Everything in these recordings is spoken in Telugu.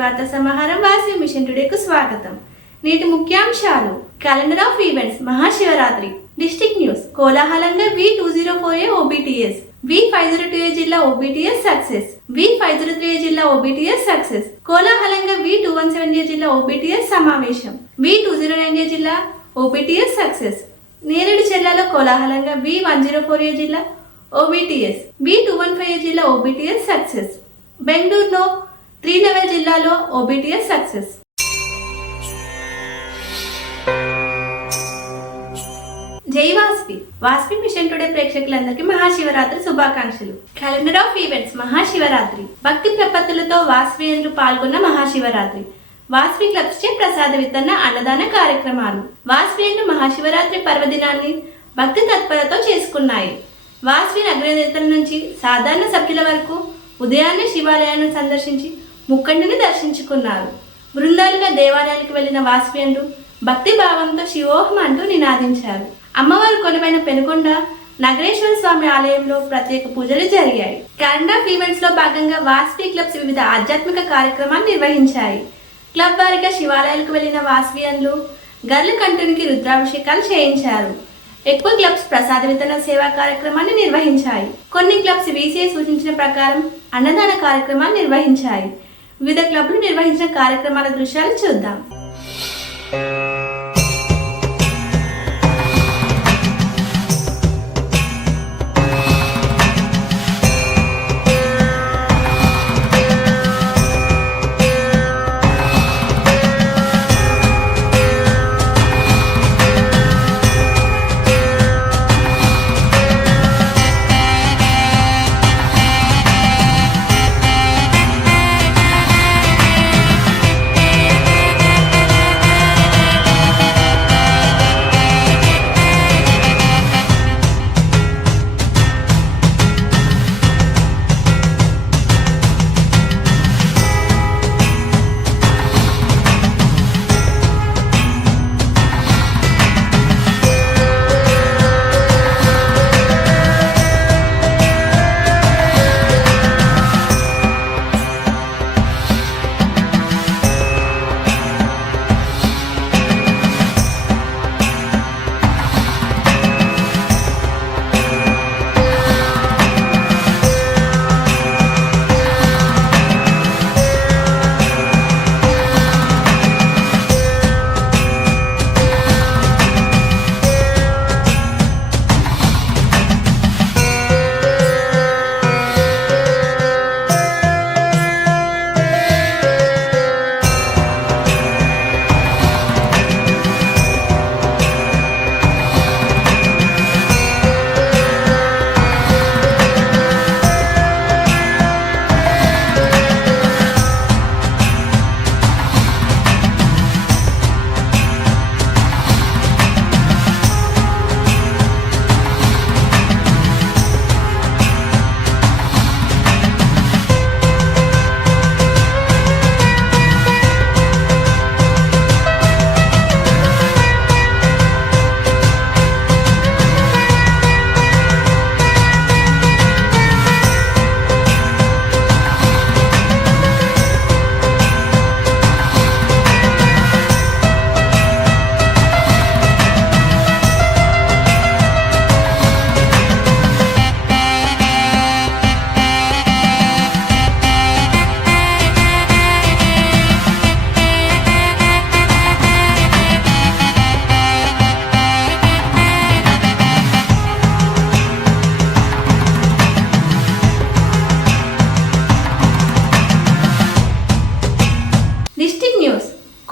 వార్తా సమాహారం వాసి మిషన్ టుడేకు స్వాగతం. నేటి ముఖ్యాంశాలు. Calendar of events Mahashivratri. District news కోలాహలంగా V two zero four A OBTS V five zero two A జిల్లా OBTS success V five zero three A జిల్లా ఓబిటిఎస్ సక్సెస్ కోలాహలంగా V two one seven A జిల్లా ఓబిటిఎస్ సమావేశం. V two zero nine A జిల్లా ఓబిటిఎస్ సక్సెస్ నేరేడు జిల్లాలో కోలాహలంగా V one zero four A జిల్లా OBTS B two one five జిల్లా ఓబిటిఎస్ సక్సెస్ బెంగళూరులో త్రీ లెవెల్ జిల్లాలో ఓబిటిఎస్ సక్సెస్. జై వాస్పి. వాస్పి మిషన్ టుడే ప్రేక్షకులందరికీ మహాశివరాత్రి శుభాకాంక్షలు. Calendar of events Mahashivratri. భక్తి ప్రపత్తులతో వాస్పియన్లు పాల్గొన్న మహాశివరాత్రి. వాస్వి క్లబ్స్ చే ప్రసాద వితరణ అన్నదాన కార్యక్రమాలు. వాస్పియన్లు మహాశివరాత్రి పర్వదినాన్ని భక్తి తత్పరతో చేసుకున్నాయి. వాస్వి అగ్రనేతల నుంచి సాధారణ సభ్యుల వరకు ఉదయాన్నే శివాలయాన్ని సందర్శించి ముక్కండిని దర్శించుకున్నారు. బృందాలుగా దేవాలయాలకు వెళ్ళిన వాస్పియన్లు భక్తి భావంతో శివోహం అంటూ నినాదించారు. అమ్మవారు కొలువైన పెనుకొండ నగరేశ్వర స్వామి ఆలయంలో ప్రత్యేక పూజలు జరిగాయి. క్యాలెండర్ ఆఫ్ ఈవెంట్స్లో భాగంగా వాస్వి క్లబ్స్ వివిధ ఆధ్యాత్మిక కార్యక్రమాలు నిర్వహించాయి. క్లబ్ వారిగా శివాలయాలకు వెళ్ళిన వాస్వియన్లు గర్ల కంటునికి రుద్రాభిషేకాలు చేయించారు. ఎక్కువ క్లబ్స్ ప్రసాద వితరణ సేవా కార్యక్రమాన్ని నిర్వహించాయి. కొన్ని క్లబ్స్ వీసీఐ సూచించిన ప్రకారం అన్నదాన కార్యక్రమాలు నిర్వహించాయి. వివిధ క్లబ్లు నిర్వహించిన కార్యక్రమాల దృశ్యాలు చూద్దాం.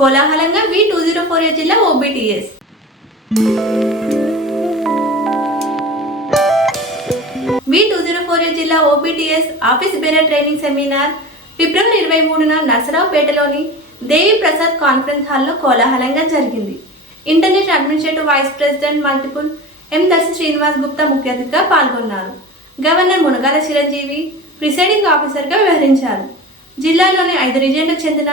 కోలాహలంగా వి టూ జీరో ఫోర్ జిల్లా OBTS. V two zero four జిల్లా OBTS office bearer training seminar ఫిబ్రవరి ఇరవై మూడున నరసరావుపేటలోని దేవి ప్రసాద్ కాన్ఫరెన్స్ హాల్లో కోలాహలంగా జరిగింది. International administrative vice president multiple M Darshi Srinivas Gupta ముఖ్య అతిథిగా పాల్గొన్నారు. గవర్నర్ మునగాల చిరంజీవి ప్రిసైడింగ్ ఆఫీసర్గా వ్యవహరించారు. జిల్లాలోని ఐదు రీజియన్లకు చెందిన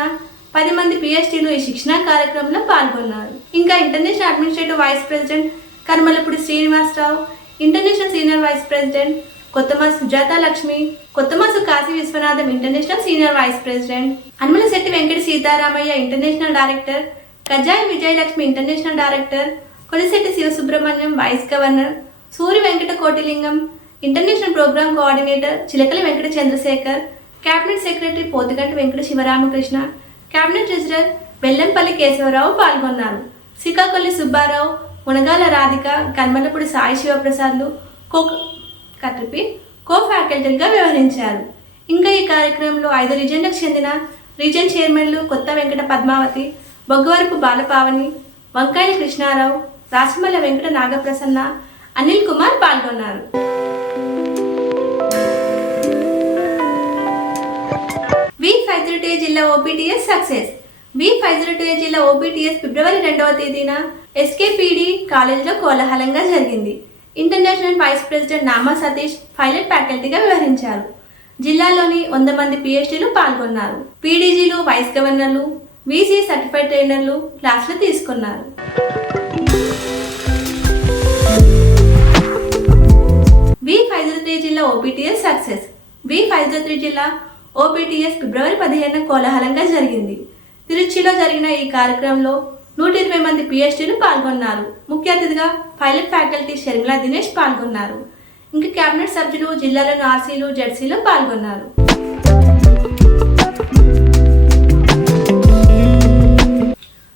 పది మంది పిహెచ్డీలు ఈ శిక్షణా కార్యక్రమంలో పాల్గొన్నారు. ఇంకా international administrative vice president Karmalapudi Srinivasarao international senior vice president Kothamasu Sujatha Lakshmi Kothamasu Kashi Vishwanatham international senior vice president Anumalasetti Venkata Seetharamaiah international director Kajayi Vijayalakshmi international director Kolisetti Sivasubrahmanyam vice governor Suri Venkata Kotilingam international programme coordinator Chilakala Venkata Chandrasekhar cabinet secretary Pothuganti Venkata Sivaramakrishna cabinet treasurer Bellampalli Kesavarao పాల్గొన్నారు. శ్రీకాకుళి సుబ్బారావు మునగాల రాధిక కన్మలపూడి సాయి శివప్రసాద్లు కో కట్రిపి కో ఫ్యాకల్టీగా వ్యవహరించారు. ఇంకా ఈ కార్యక్రమంలో ఐదు రీజన్లకు చెందిన రీజన్ చైర్మన్లు కొత్త వెంకట పద్మావతి బొగ్గవరపు బాలపావని వంకాయల కృష్ణారావు రాసిమల్ల వెంకట నాగప్రసన్న అనిల్ కుమార్ పాల్గొన్నారు. వి ఫైవ్ టూ జిల్లా ఓపీటీఎస్ సక్సెస్. వి ఫైవ్ జిల్లా ఓపీటీఎస్ ఫిబ్రవరి రెండవ తేదీన ఎస్కేపీడి కాలేజీలో కోలాహలంగా జరిగింది. International vice president Nama Satish pilot ఫ్యాకల్టీగా వ్యవహరించారు. జిల్లాలోని వంద మంది పిహెచ్డీలు పాల్గొన్నారు. పీడీజీలు వైస్ గవర్నర్లు వీసీ సర్టిఫైడ్ ట్రైనర్లు క్లాసులు తీసుకున్నారు. వి ఫైజల్ త్రీ జిల్లా ఓపీటీఎస్ సక్సెస్. వి ఫైజల్ త్రీ జిల్లా ఓపీటీఎస్ ఫిబ్రవరి పదిహేను కోలాహలంగా జరిగింది. తిరుచిలో జరిగిన ఈ కార్యక్రమంలో నూట ఇరవై మంది పిహెచ్డీలు పాల్గొన్నారు. ముఖ్య అతిథిగా పైలట్ ఫ్యాకల్టీ షర్మిలా దినేష్ పాల్గొన్నారు. ఇంకా కేబినెట్ సభ్యులు జిల్లాలోని ఆర్సీలు జెడ్సీలు పాల్గొన్నారు.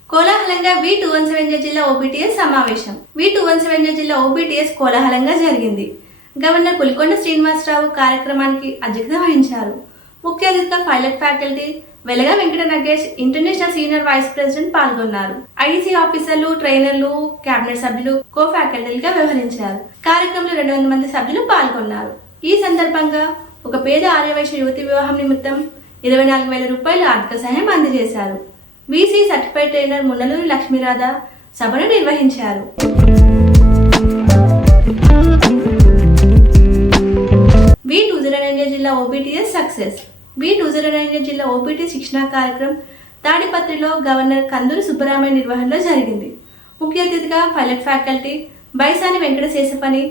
కోలాహలంగా వి టూ వన్ సెవెన్ జిల్లా ఓపీటీఎస్ సమావేశం. వి టూ వన్ సెవెన్ జిల్లా ఓపీటీఎస్ కోలాహలంగా జరిగింది. గవర్నర్ పులికొండ శ్రీనివాసరావు కార్యక్రమానికి అధ్యక్షత వహించారు. ముఖ్య అతిథిగా pilot faculty Velaga Venkata Nagesh international senior vice president పాల్గొన్నారు. ఐసీ ఆఫీసర్లు ట్రైనర్లు కేబినెట్ సభ్యులు కో ఫ్యాకల్టీలుగా వ్యవహరించారు. కార్యక్రమంలో రెండు వందల మంది సభ్యులు పాల్గొన్నారు. ఈ సందర్భంగా ఒక పేద ఆర్యవైశ్య యువతి వివాహం నిమిత్తం ఇరవై నాలుగు వేల రూపాయల ఆర్థిక సహాయం అందజేశారు. BC certified trainer Munnaluri Lakshmiradha సభను నిర్వహించారు. వి టూ జీరో జిల్లా OBTS success. V two zero nine జిల్లా ఓపీటీ శిక్షణా కార్యక్రమం తాడిపత్రిలో గవర్నర్ కందూరు సుబ్బరామయ్య నిర్వహణలో జరిగింది. ముఖ్య అతిథిగా పైలట్ ఫ్యాకల్టీ బైసాని వెంకట శేషపని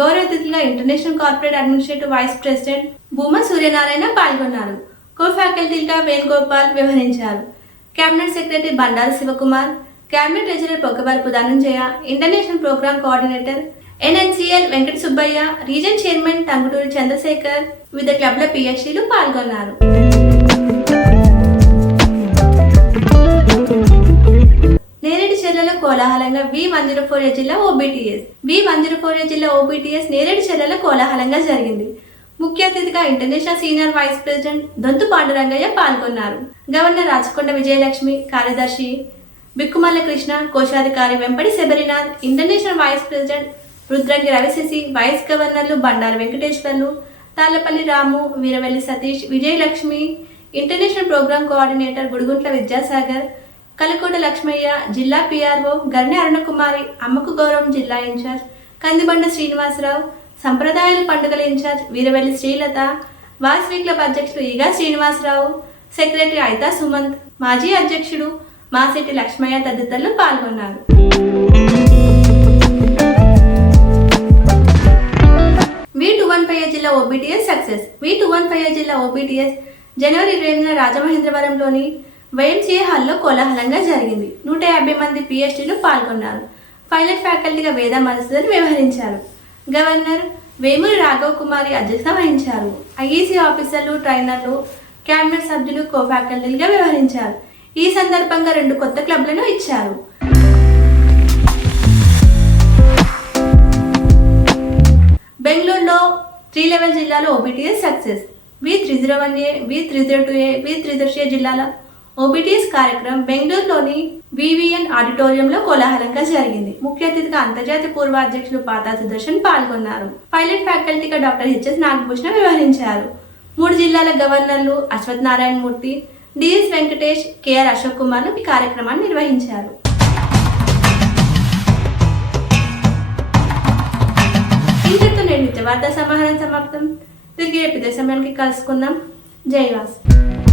గౌరవ అతిథిగా international corporate administrative vice president Bhuma Suryanarayana పాల్గొన్నారు. కో ఫ్యాకల్టీగా వేణుగోపాల్ వ్యవహరించారు. Cabinet secretary Bandaru Sivakumar cabinet treasurer Poggavarapu Dhananjaya international programme coordinator NNCL Venkata Subbaiah region chairman Tanguturi Chandrasekhar వివిధ క్లబ్ల పిఎస్సీలు పాల్గొన్నారు. నేరేడు చెర్లలో కోలాహలంగా వి వన్ జీరో ఫోర్ జిల్లా OBTS. V one zero four జిల్లా ఓబీటీఎస్ నేరేడు చెర్లలో కోలాహలంగా జరిగింది. ముఖ్య అతిథిగా international senior vice president Donthu Pandurangaiah పాల్గొన్నారు. గవర్నర్ రాచకొండ విజయలక్ష్మి కార్యదర్శి బిక్కుమల్ల కృష్ణ కోశాధికారి Vempati Sabarinath international vice president Rudrangi Ravisasi vice గవర్నర్లు Bandaru Venkateswarlu Thallapalli Ramu Veeravelli Satish Vijayalakshmi international programme coordinator Gudugunta Vidyasagar Kalakota Lakshmaiah జిల్లా పిఆర్ఓ గర్ణి అరుణకుమారి అమ్మకు గౌరవం జిల్లా ఇన్ఛార్జ్ కందిబండ శ్రీనివాసరావు సంప్రదాయాల పండుగల ఇన్ఛార్జ్ వీరవెల్లి శ్రీలత వాసవి క్లబ్ అధ్యక్షుడు ఈగా శ్రీనివాసరావు సెక్రటరీ ఐతా సుమంత్ మాజీ అధ్యక్షుడు మాసెట్టి లక్ష్మయ్య తదితరులు పాల్గొన్నారు. వన్ ఫైవ్ జిల్లా OBTS success. V two one five జిల్లా ఓబీటీఎస్ జనవరి ఇరవై ఎనిమిదిన రాజమహేంద్రవరంలోని వైఎంసీఏ హాల్లో కోలాహలంగా జరిగింది. నూట యాభై మంది పిహెచ్డీలు పాల్గొన్నారు. పైలట్ ఫ్యాకల్టీగా వేద మధుసూదన్ వ్యవహరించారు. గవర్నర్ వేమూరి రాఘవ్ కుమారి అధ్యక్షత వహించారు. ఐఈసీ ఆఫీసర్లు ట్రైనర్లు క్యాబినెట్ సభ్యులు కో ఫ్యాకల్టీలుగా వ్యవహరించారు. ఈ సందర్భంగా రెండు కొత్త క్లబ్లను ఇచ్చారు. బెంగళూరులో త్రీ లెవెల్ జిల్లాలో OBTS success V three zero one A V three zero two A V three zero A జిల్లాల ఓబీటీఎస్ కార్యక్రమం బెంగళూరులోని వివిఎన్ ఆడిటోరియంలో కోలాహలంగా జరిగింది. ముఖ్య అతిథిగా అంతర్జాతీయ పూర్వ అధ్యక్షులు పాతా సుదర్శన్ పాల్గొన్నారు. పైలట్ ఫ్యాకల్టీగా డాక్టర్ హెచ్ఎస్ నాగభూషణ వ్యవహరించారు. మూడు జిల్లాల గవర్నర్లు అశ్వత్ నారాయణ మూర్తి డిఎస్ వెంకటేష్ కెఆర్ అశోక్ కుమార్లు ఈ కార్యక్రమాన్ని నిర్వహించారు. ఇంతటితో నేను నిత్య వార్తా సమాహారం సమాప్తం. తిరిగి రేపు ఇదే సమయానికి కలుసుకుందాం. జై వాసు.